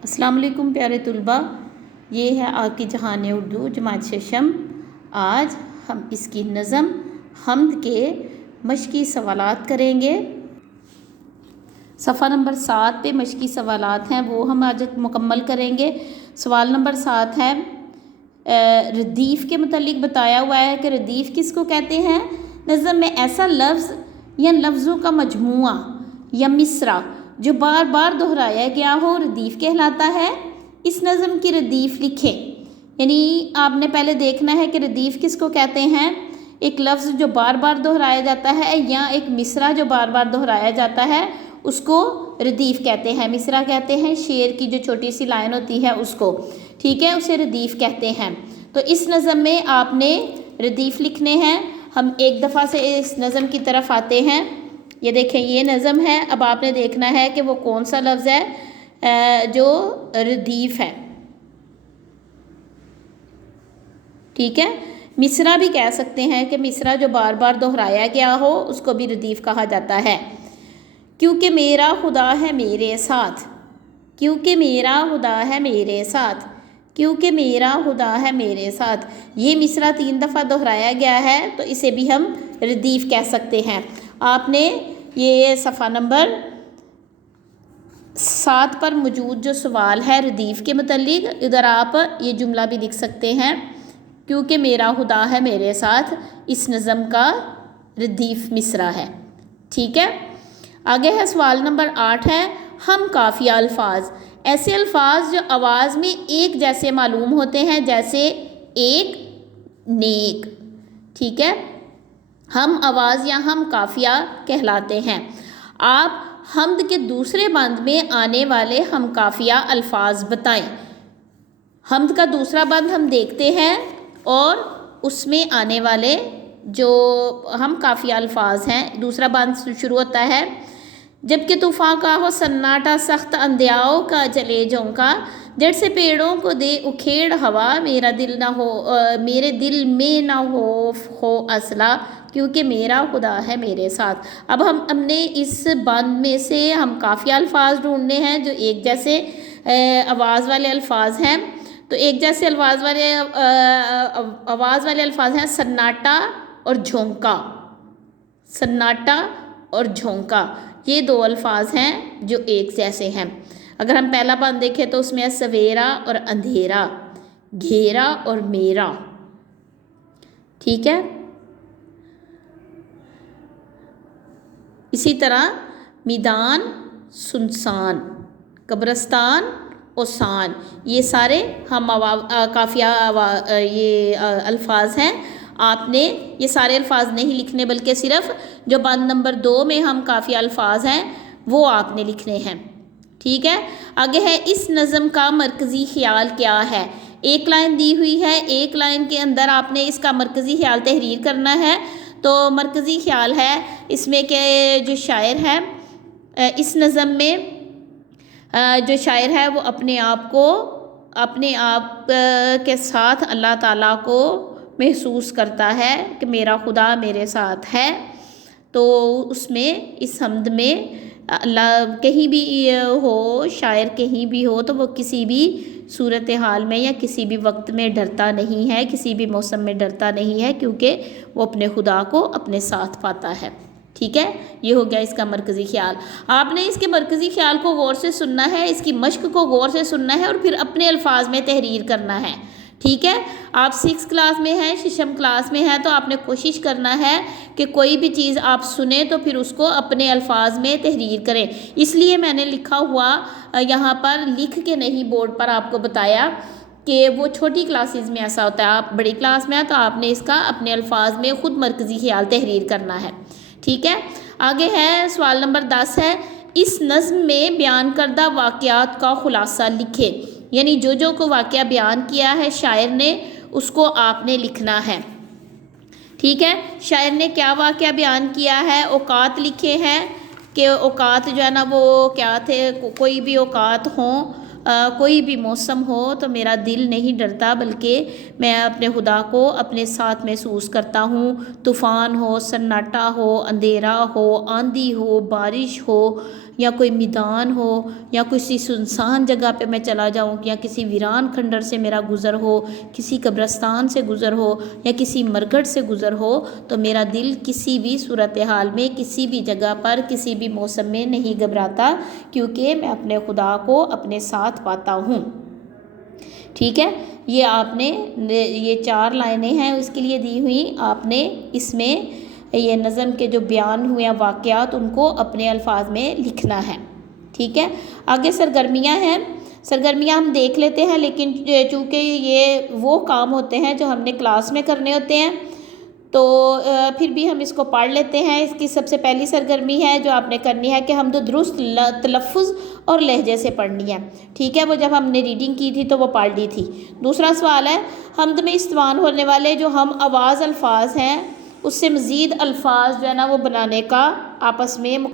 अस्सलाम वालेकुम प्यारे तुलबा, ये है आपकी जहान उर्दू जमात शशम। आज हम इसकी नज़म हम्द के मशक़ी सवालात करेंगे। सफ़ा नंबर 7 पे मशक़ी सवालात हैं, वो हम आज मुकम्मल करेंगे। सवाल नंबर 7 है, रदीफ़ के मुतालिक बताया हुआ है कि रदीफ़ किसको कहते हैं। नज़म में ऐसा लफ्ज़ या लफ्ज़ों का मजमुआ या मिसरा जो बार बार दोहराया गया हो रदीफ़ कहलाता है। इस नज़म की रदीफ़ लिखें। यानी आपने पहले देखना है कि रदीफ़ किसको कहते हैं। एक लफ्ज़ जो बार बार दोहराया जाता है या एक मिसरा जो बार बार दोहराया जाता है उसको रदीफ़ कहते हैं। मिसरा कहते हैं शेर की जो छोटी सी लाइन होती है उसको, ठीक है, उसे रदीफ़ कहते हैं। तो इस नज़म में आपने रदीफ़ लिखने हैं। हम एक दफ़ा से इस नज़म की तरफ आते हैं। ये देखें, ये नज़म है। अब आपने देखना है कि वो कौन सा लफ्ज़ है जो रदीफ़ है, ठीक है। मिसरा भी कह सकते हैं कि मिसरा जो बार बार दोहराया गया हो उसको भी रदीफ़ कहा जाता है। क्योंकि मेरा खुदा है मेरे साथ, क्योंकि मेरा खुदा है मेरे साथ, क्योंकि मेरा खुदा है मेरे साथ। ये मिसरा 3 दफ़ा दोहराया गया है तो इसे भी हम रदीफ़ कह सकते हैं। आपने ये सफ़ा नंबर 7 पर मौजूद जो सवाल है रदीफ़ के मुतालिक, इधर आप ये जुमला भी लिख सकते हैं, क्योंकि मेरा खुदा है मेरे साथ इस नज़म का रदीफ़ मिसरा है, ठीक है। आगे है सवाल नंबर 8 है, हम काफ़िया अल्फाज, ऐसे अल्फाज जो आवाज़ में एक जैसे मालूम होते हैं, जैसे एक, नेक, ठीक है। हम आवाज़ या हम काफ़िया कहलाते हैं। आप हम्द के दूसरे बंद में आने वाले हम काफ़िया अल्फाज बताएं। हम्द का दूसरा बंद हम देखते हैं और उसमें आने वाले जो हम काफ़िया अल्फाज हैं, दूसरा बंद शुरू होता है, जबकि तूफ़ान का हो सन्नाटा सख्त अंधियाओं का चले झोंका, जड़ से पेड़ों को दे उखेड़ हवा, मेरा दिल ना हो मेरे दिल में ना हो असला, क्योंकि मेरा खुदा है मेरे साथ। अब हमने इस बंद में से हम काफ़ी अल्फाज ढूंढने हैं जो एक जैसे आवाज़ वाले अल्फाज हैं। तो एक जैसे आवाज़ वाले अल्फाज हैं सन्नाटा और झोंका। सन्नाटा और झोंका ये 2 अल्फाज हैं जो एक जैसे हैं। अगर हम पहला बंद देखें तो उसमें है सवेरा और अंधेरा, घेरा और मेरा, ठीक है। इसी तरह मैदान, सुनसान, कब्रिस्तान, ओसान, ये सारे हम काफ़िया ये अल्फाज हैं। आपने ये सारे अल्फाज नहीं लिखने, बल्कि सिर्फ जो बंद नंबर 2 में हम काफ़िया अल्फाज हैं वो आपने लिखने हैं, ठीक है। आगे है, इस नज़म का मरकज़ी ख्याल क्या है। एक लाइन दी हुई है, एक लाइन के अंदर आपने इसका मरकज़ी ख्याल तहरीर करना है। तो मरकज़ी ख्याल है इसमें के जो शायर है इस नज़म में जो शायर है वो अपने आप के साथ अल्लाह ताला को महसूस करता है कि मेरा खुदा मेरे साथ है। तो उसमें इस हम्द में अल्लाह कहीं भी हो, शायर कहीं भी हो, तो वो किसी भी सूरत हाल में या किसी भी वक्त में डरता नहीं है, किसी भी मौसम में डरता नहीं है, क्योंकि वो अपने खुदा को अपने साथ पाता है, ठीक है। ये हो गया इसका मरकज़ी ख्याल। आपने इसके मरकज़ी ख्याल को गौर से सुनना है, इसकी मश्क को गौर से सुनना है और फिर अपने अल्फाज में तहरीर करना है, ठीक है। आप 6 क्लास में हैं, शिशम क्लास में हैं, तो आपने कोशिश करना है कि कोई भी चीज़ आप सुने तो फिर उसको अपने अल्फाज में तहरीर करें। इसलिए मैंने लिखा हुआ यहाँ पर लिख के नहीं बोर्ड पर आपको बताया कि वो छोटी क्लासेस में ऐसा होता है। आप बड़ी क्लास में हैं तो आपने इसका अपने अल्फाज में ख़ुद मरकज़ी ख्याल तहरीर करना है, ठीक है। आगे है सवाल नंबर 10 है, इस नज़्म में बयान करदा वाक़यात का खुलासा लिखें। यानी जो को वाक़या बयान किया है शायर ने उसको आपने लिखना है, ठीक है। शायर ने क्या वाक़या बयान किया है, औकात लिखे हैं कि औकात जो है ना वो क्या थे, कोई भी औकात हों, कोई भी मौसम हो तो मेरा दिल नहीं डरता, बल्कि मैं अपने खुदा को अपने साथ महसूस करता हूँ। तूफ़ान हो, सन्नाटा हो, अंधेरा हो, आंधी हो, बारिश हो या कोई मैदान हो या किसी सुनसान जगह पे मैं चला जाऊँ या किसी वीरान खंडर से मेरा गुज़र हो, किसी कब्रस्तान से गुज़र हो या किसी मरगढ़ से गुज़र हो, तो मेरा दिल किसी भी सूरत हाल में, किसी भी जगह पर, किसी भी मौसम में नहीं घबराता, क्योंकि मैं अपने खुदा को अपने साथ पाता हूँ। ठीक है, ये आपने ये 4 लाइनें हैं उसके लिए दी हुई। आपने इसमें ये नज़म के जो बयान हुए हैं वाक़यात, उनको अपने अल्फाज में लिखना है। ठीक है, आगे सरगर्मियाँ हैं। सरगर्मियाँ हम देख लेते हैं, लेकिन चूँकि ये वो काम होते हैं जो हमने क्लास में करने होते हैं, तो फिर भी हम इसको पढ़ लेते हैं। इसकी सबसे पहली सरगर्मी है जो आपने करनी है कि हम तो दुरुस्त तलफ़्फ़ुज़ और लहजे से पढ़नी है। ठीक है, वो जब हमने रीडिंग की थी तो वो पढ़ ली थी। दूसरा सवाल है, हम्द में इस्तेमाल होने वाले जो हम आवाज़ अल्फाज हैं, उससे मज़ीद अल्फाज जो है ना वो बनाने का आपस में।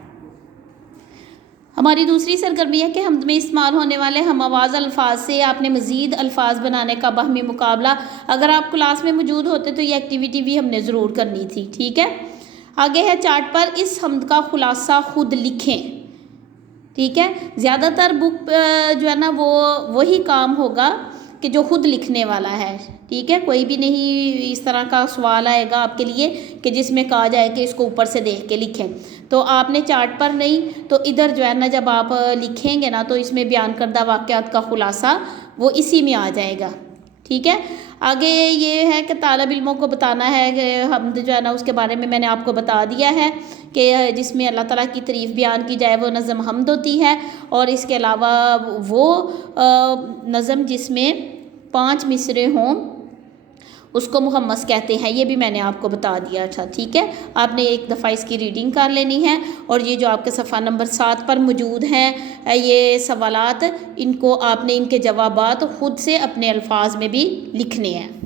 हमारी दूसरी सरगर्मी है कि हम्द में इस्तेमाल होने वाले हम आवाज़ अल्फाज से आपने मज़ीद अल्फाज बनाने का बाहमी मुकाबला, अगर आप क्लास में मौजूद होते तो ये एक्टिविटी भी हमने ज़रूर करनी थी। ठीक है, आगे है चार्ट पर, इस हम्द का खुलासा खुद लिखें। ठीक है, ज़्यादातर बुक जो है ना वो वही काम होगा कि जो खुद लिखने वाला है। ठीक है, कोई भी नहीं इस तरह का सवाल आएगा आपके लिए कि जिसमें कहा जाए कि इसको ऊपर से देख के लिखें। तो आपने चार्ट पर नहीं तो इधर जो है ना जब आप लिखेंगे ना तो इसमें बयान करदा वाक़यात का खुलासा वो इसी में आ जाएगा। ठीक है, आगे ये है कि तालिब इल्मों को बताना है कि हम्द जो है ना उसके बारे में मैंने आपको बता दिया है कि जिसमें अल्लाह ताला की तारीफ़ बयान की जाए वो नज़म हम्द होती है, और इसके अलावा वो नज़म जिसमें 5 मिसरे हों उसको मुहम्मस कहते हैं। ये भी मैंने आपको बता दिया था। ठीक है, आपने एक दफ़ा इसकी रीडिंग कर लेनी है, और ये जो आपके सफ़ा नंबर 7 पर मौजूद हैं ये सवालात, इनको आपने इनके जवाबात ख़ुद से अपने अल्फाज में भी लिखने हैं।